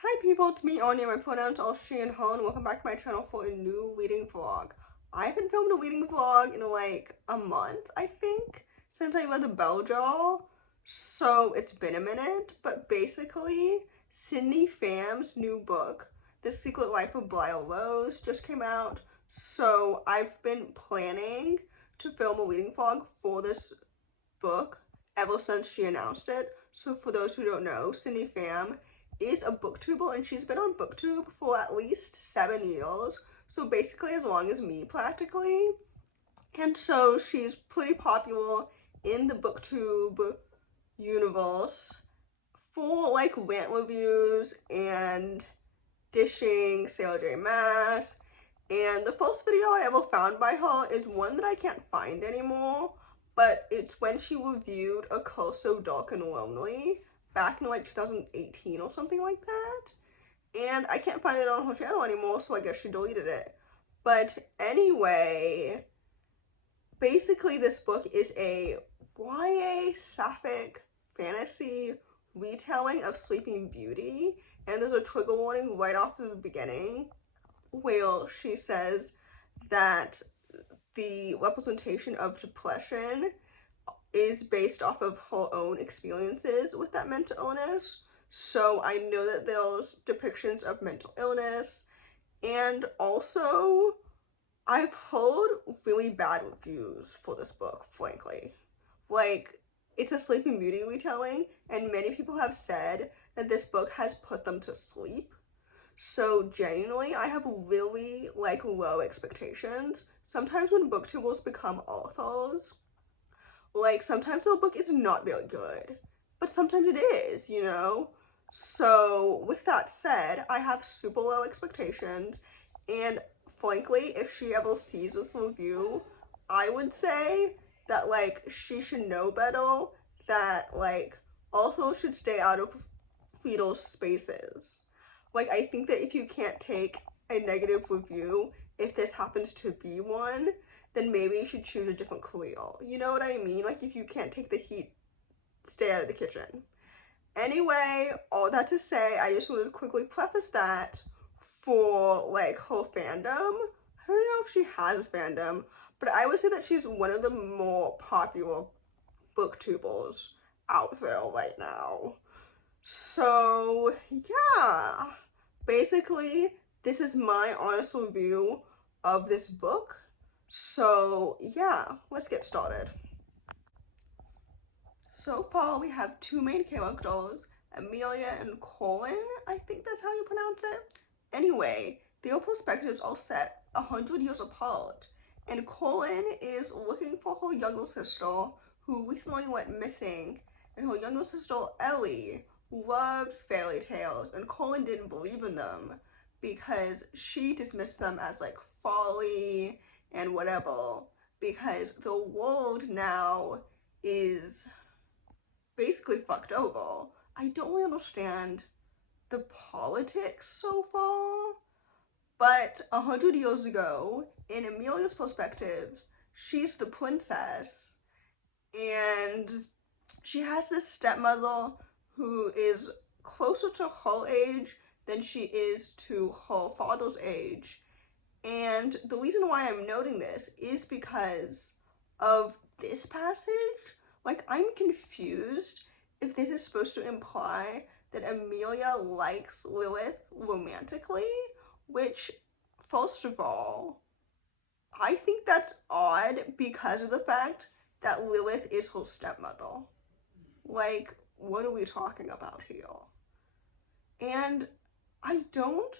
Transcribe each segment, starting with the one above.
Hi people, it's me Anja, my pronouns are she and her, and welcome back to my channel for a new reading vlog. I haven't filmed a reading vlog in like a month, I think, since I read the Bell Jar, so it's been a minute, but basically, Pham's new book, The Secret Life of Briar just came out, so I've been planning to film a reading vlog for this book ever since she announced it. So for those who don't know, Pham is a booktuber and she's been on booktube for at least 7 years, so basically as long as me practically. And so she's pretty popular in the booktube universe for like rant reviews and dishing Sarah J Maas. And the first video I ever found by her is one that I can't find anymore, but it's when she reviewed A Curse So Dark and Lonely back in like 2018 or something like that. And I can't find it on her channel anymore, so I guess she deleted it. But anyway, basically this book is a YA sapphic fantasy retelling of Sleeping Beauty, and there's a trigger warning right off the beginning where she says that the representation of depression is based off of her own experiences with that mental illness. So I know that there's depictions of mental illness, and also I've heard really bad reviews for this book, frankly. Like, it's a Sleeping Beauty retelling, and many people have said that this book has put them to sleep. So genuinely, I have really like low expectations. Sometimes when booktubers become authors, like sometimes the book is not very good, but sometimes it is, you know? So with that said, I have super low expectations, and frankly, if she ever sees this review, I would say that like she should know better, that like authors should stay out of fetal spaces. Like, I think that if you can't take a negative review, if this happens to be one, then maybe you should choose a different career. You know what I mean? Like, if you can't take the heat, stay out of the kitchen. Anyway, all that to say, I just wanted to quickly preface that for, like, her fandom. I don't know if she has a fandom, but I would say that she's one of the more popular booktubers out there right now. So, yeah. Basically, this is my honest review of this book. So, yeah, let's get started. So far, we have two main characters, Amelia and Colin. I think that's how you pronounce it. Anyway, their perspectives are set 100 years apart, and Colin is looking for her younger sister, who recently went missing, and her younger sister, Ellie, loved fairy tales, and Colin didn't believe in them because she dismissed them as like folly and whatever, because the world now is basically fucked over. I don't really understand the politics so far, but 100 years ago, in Amelia's perspective, she's the princess, and she has this stepmother who is closer to her age than she is to her father's age. And the reason why I'm noting this is because of this passage. Like, I'm confused if this is supposed to imply that Amelia likes Lilith romantically, which, first of all, I think that's odd because of the fact that Lilith is her stepmother. Like, what are we talking about here? And I don't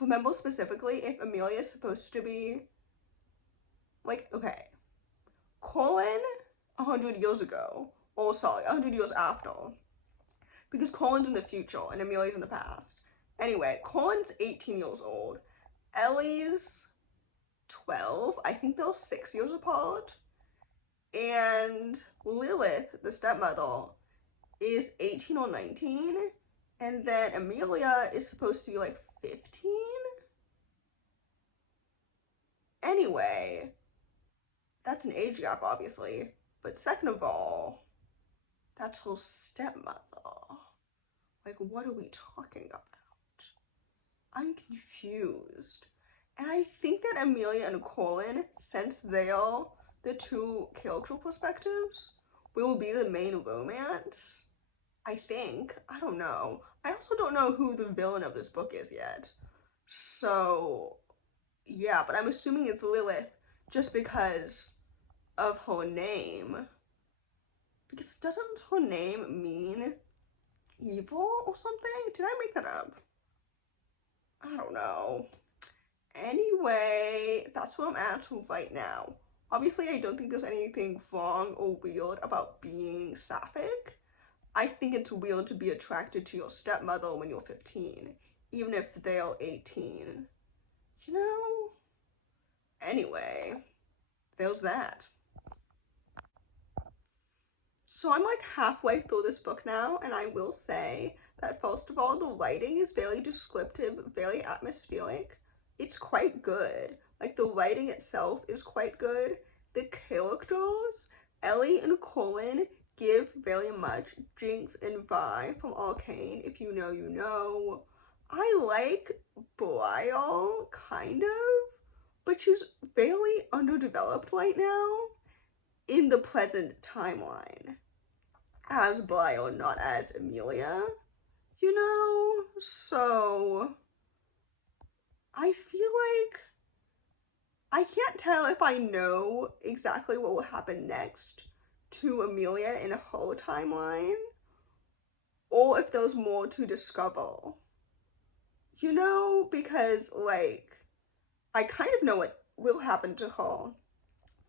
remember specifically if Amelia is supposed to be, like, okay, Colin 100 years ago, or sorry, 100 years after, because Colin's in the future and Amelia's in the past. Anyway, Colin's 18 years old, Ellie's 12, I think they're 6 years apart, and Lilith, the stepmother, is 18 or 19, and then Amelia is supposed to be like 15? Anyway, that's an age gap, obviously, but second of all, that's her stepmother. Like, what are we talking about? I'm confused. And I think that Amelia and Colin, since they are the two character perspectives, will be the main romance. I think. I don't know. I also don't know who the villain of this book is yet. So, yeah, but I'm assuming it's Lilith just because of her name. Because doesn't her name mean evil or something? Did I make that up? I don't know. Anyway, that's what I'm at right now. Obviously, I don't think there's anything wrong or weird about being sapphic. I think it's weird to be attracted to your stepmother when you're 15, even if they're 18. You know? Anyway, there's that. So I'm like halfway through this book now, and I will say that first of all, the writing is very descriptive, very atmospheric. It's quite good. Like, the writing itself is quite good. The characters, Ellie and Colin, give very much Jinx and Vi from Arcane. If you know, you know. I like Briar, kind of, but she's very underdeveloped right now in the present timeline. As Briar, not as Amelia, you know? So I feel like I can't tell if I know exactly what will happen next to Amelia in a whole timeline, or if there's more to discover. You know, because, like, I kind of know what will happen to her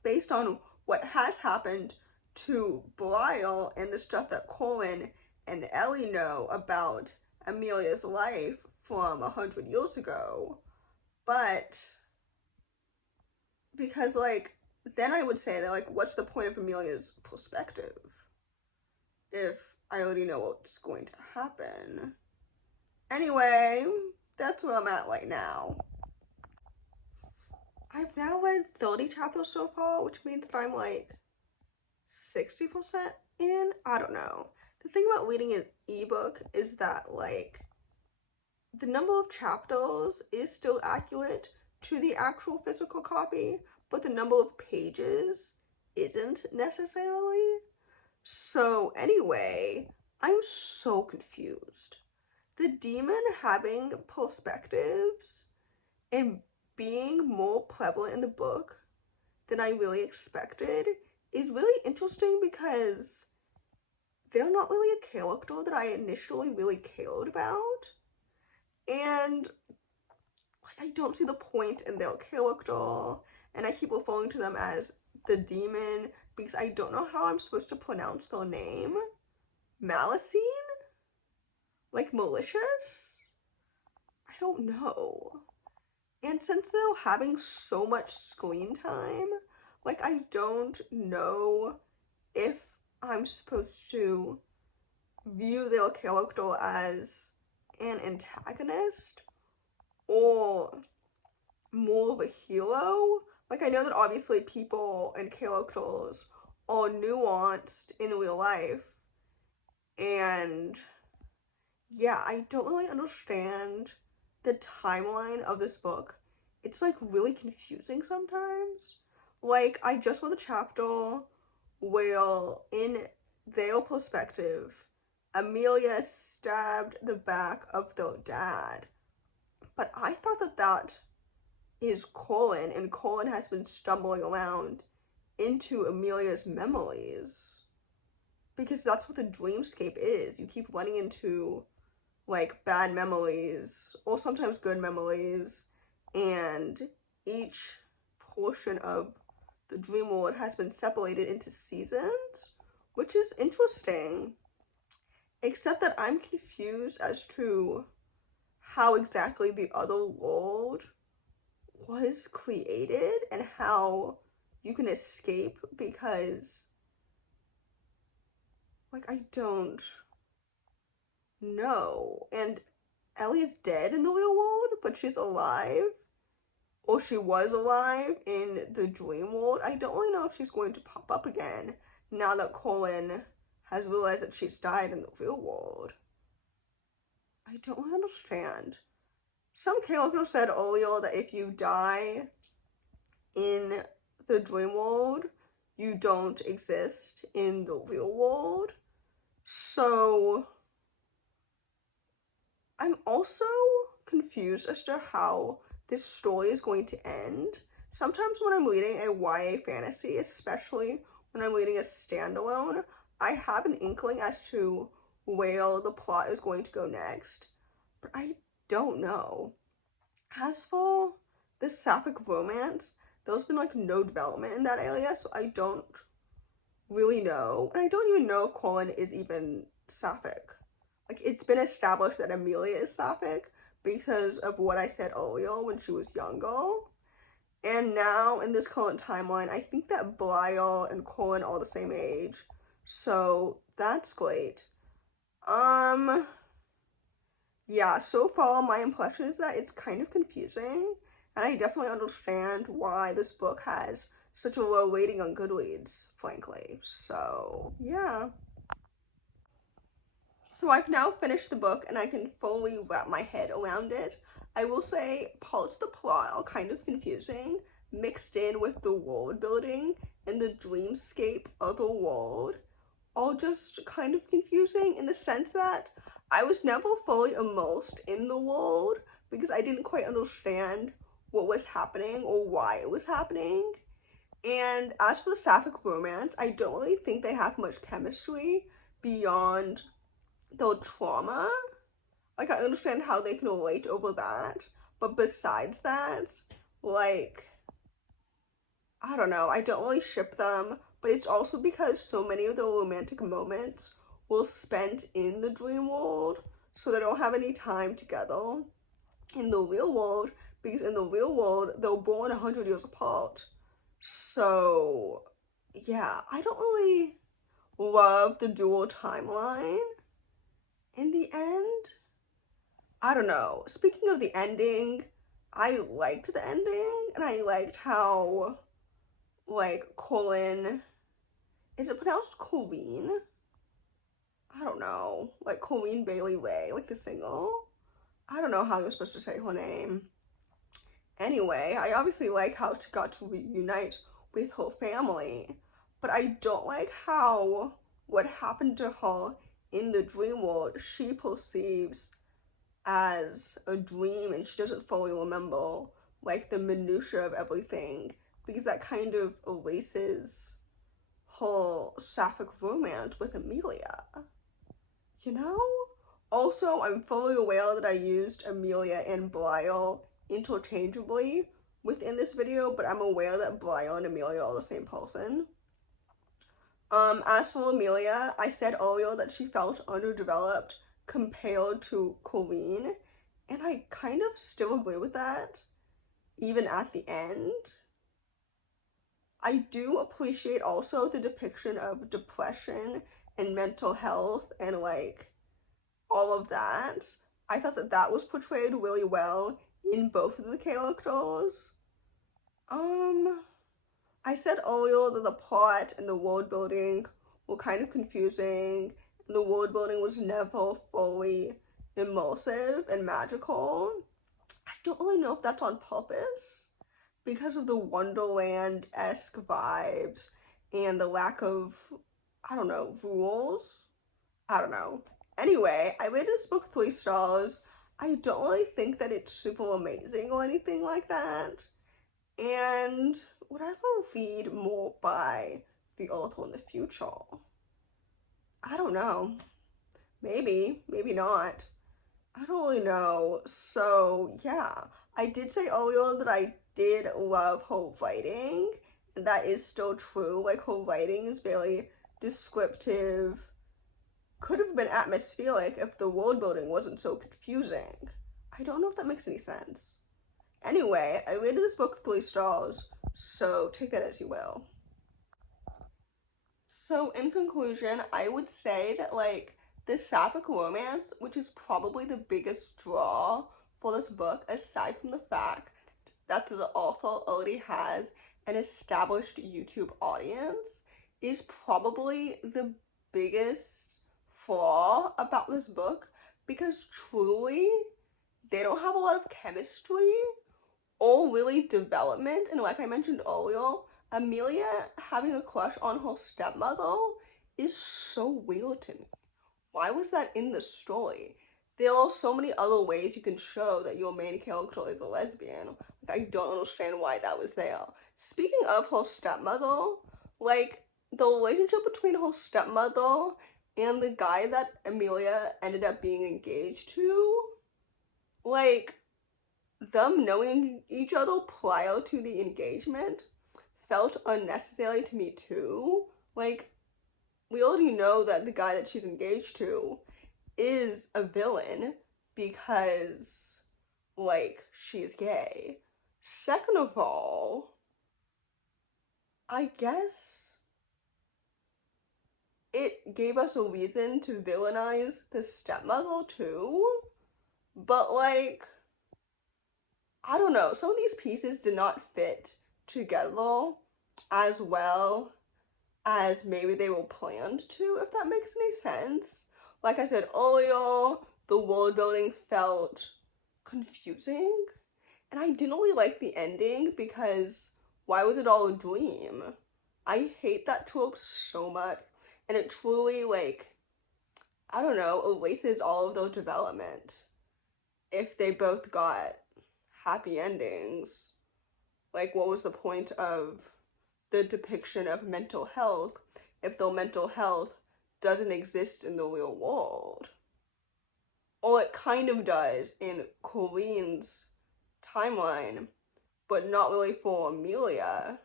based on what has happened to Briar and the stuff that Colin and Ellie know about Amelia's life from 100 years ago. But because, like, then I would say that, like, what's the point of Amelia's perspective if I already know what's going to happen? Anyway, that's where I'm at right now. I've now read 30 chapters so far, which means that I'm like 60% in. I don't know. The thing about reading an ebook is that, like, the number of chapters is still accurate to the actual physical copy, but the number of pages isn't necessarily. So anyway, I'm so confused. The demon having perspectives and being more prevalent in the book than I really expected is really interesting because they're not really a character that I initially really cared about. And like, I don't see the point in their character, and I keep referring to them as the demon because I don't know how I'm supposed to pronounce their name. Malicine? Like malicious? I don't know. And since they're having so much screen time, like, I don't know if I'm supposed to view their character as an antagonist or more of a hero. Like, I know that obviously people and characters are nuanced in real life, and yeah, I don't really understand the timeline of this book. It's like really confusing sometimes. Like, I just read a chapter where, in their perspective, Amelia stabbed the back of their dad. But I thought that that is Colin, and Colin has been stumbling around into Amelia's memories. Because that's what the dreamscape is. You keep running into, like, bad memories, or sometimes good memories, and each portion of the dream world has been separated into seasons, which is interesting. Except that I'm confused as to how exactly the other world was created and how you can escape, because, like, I don't know. And Ellie's dead in the real world, but she's alive. Or she was alive in the dream world. I don't really know if she's going to pop up again now that Colin has realized that she's died in the real world. don't really understand. Some character said earlier that if you die in the dream world, you don't exist in the real world. So I'm also confused as to how this story is going to end. Sometimes when I'm reading a YA fantasy, especially when I'm reading a standalone, I have an inkling as to where the plot is going to go next, but I don't know. As for the sapphic romance, there's been like no development in that area, so I don't really know. And I don't even know if Colin is even sapphic. Like, it's been established that Amelia is sapphic because of what I said earlier when she was younger. And now, in this current timeline, I think that Briar and Colin are the same age. So, that's great. Yeah, so far my impression is that it's kind of confusing, and I definitely understand why this book has such a low rating on Goodreads, frankly. So, yeah. So I've now finished the book and I can fully wrap my head around it. I will say parts of the plot are kind of confusing, mixed in with the world building and the dreamscape of the world, all just kind of confusing in the sense that I was never fully immersed in the world because I didn't quite understand what was happening or why it was happening. And as for the sapphic romance, I don't really think they have much chemistry beyond the trauma. Like, I understand how they can relate over that, but besides that, like, I don't know, I don't really ship them, but it's also because so many of the romantic moments were spent in the dream world, so they don't have any time together in the real world, because in the real world, they were born 100 years apart. So, yeah, I don't really love the dual timeline in the end. I don't know. Speaking of the ending, I liked the ending, and I liked how, like, Colin, is it pronounced Colleen? I don't know. Like, Colleen Bailey Ray, like the singer. I don't know how you're supposed to say her name. Anyway, I obviously like how she got to reunite with her family, but I don't like how what happened to her in the dream world she perceives as a dream, and she doesn't fully remember like the minutiae of everything, because that kind of erases her sapphic romance with Amelia, you know? Also, I'm fully aware that I used Amelia and Briar interchangeably within this video, but I'm aware that Briar and Amelia are the same person. As for Amelia, I said earlier that she felt underdeveloped compared to Colleen, and I kind of still agree with that, even at the end. I do appreciate also the depiction of depression and mental health and like all of that. I thought that that was portrayed really well in both of the characters. I said earlier that the plot and the world building were kind of confusing, and the world building was never fully immersive and magical. I don't really know if that's on purpose because of the Wonderland-esque vibes and the lack of, I don't know, rules. I don't know. Anyway, I rated this book 3 stars. I don't really think that it's super amazing or anything like that. And would I ever read more by the author in the future? I don't know. Maybe, maybe not. I don't really know. So, yeah. I did say earlier that I did love her writing, and that is still true. Like, her writing is very descriptive. Could have been atmospheric if the world building wasn't so confusing. I don't know if that makes any sense. Anyway, I rated this book 3 stars, so take that as you will. So in conclusion, I would say that like the sapphic romance, which is probably the biggest draw for this book, aside from the fact that the author already has an established YouTube audience, is probably the biggest flaw about this book, because truly, they don't have a lot of chemistry or really development. And like I mentioned earlier, Amelia having a crush on her stepmother is so weird to me. Why was that in the story? There are so many other ways you can show that your main character is a lesbian. Like, I don't understand why that was there. Speaking of her stepmother, like, the relationship between her stepmother and the guy that Amelia ended up being engaged to, like, them knowing each other prior to the engagement felt unnecessary to me too. Like, we already know that the guy that she's engaged to is a villain because, like, she's gay. Second of all, I guess it gave us a reason to villainize the stepmother too, but, like, I don't know, some of these pieces did not fit together as well as maybe they were planned to, if that makes any sense. Like I said earlier, the world building felt confusing, and I didn't really like the ending because why was it all a dream? I hate that trope so much, and it truly, like, I don't know, erases all of their development if they both got happy endings. Like, what was the point of the depiction of mental health if their mental health doesn't exist in the real world? Or it kind of does in Colleen's timeline, but not really for Amelia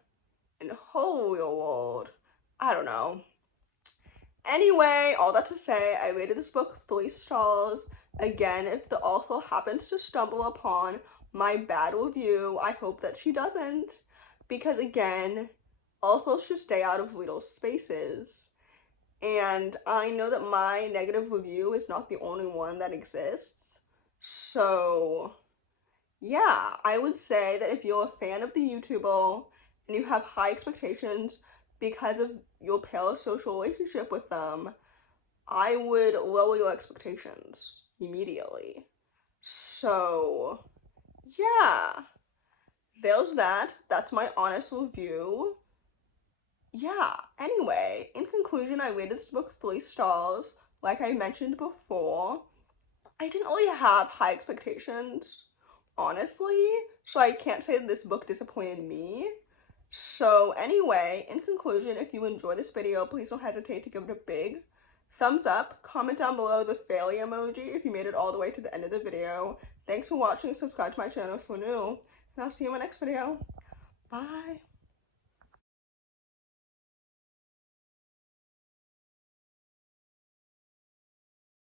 in her real world. I don't know. Anyway, all that to say, I rated this book 3 stars. Again, if the author happens to stumble upon my bad review, I hope that she doesn't, because again, authors should stay out of little spaces. And I know that my negative review is not the only one that exists. So, yeah, I would say that if you're a fan of the YouTuber and you have high expectations because of your parasocial relationship with them, I would lower your expectations immediately. So, yeah, there's that. That's my honest review. Yeah, anyway, in conclusion, I rated this book 3 stars. Like I mentioned before, I didn't really have high expectations, honestly, so I can't say that this book disappointed me. So anyway, in conclusion, if you enjoyed this video, please don't hesitate to give it a big thumbs up. Comment down below the failure emoji if you made it all the way to the end of the video. Thanks for watching. Subscribe to my channel if you're new, and I'll see you in my next video. Bye.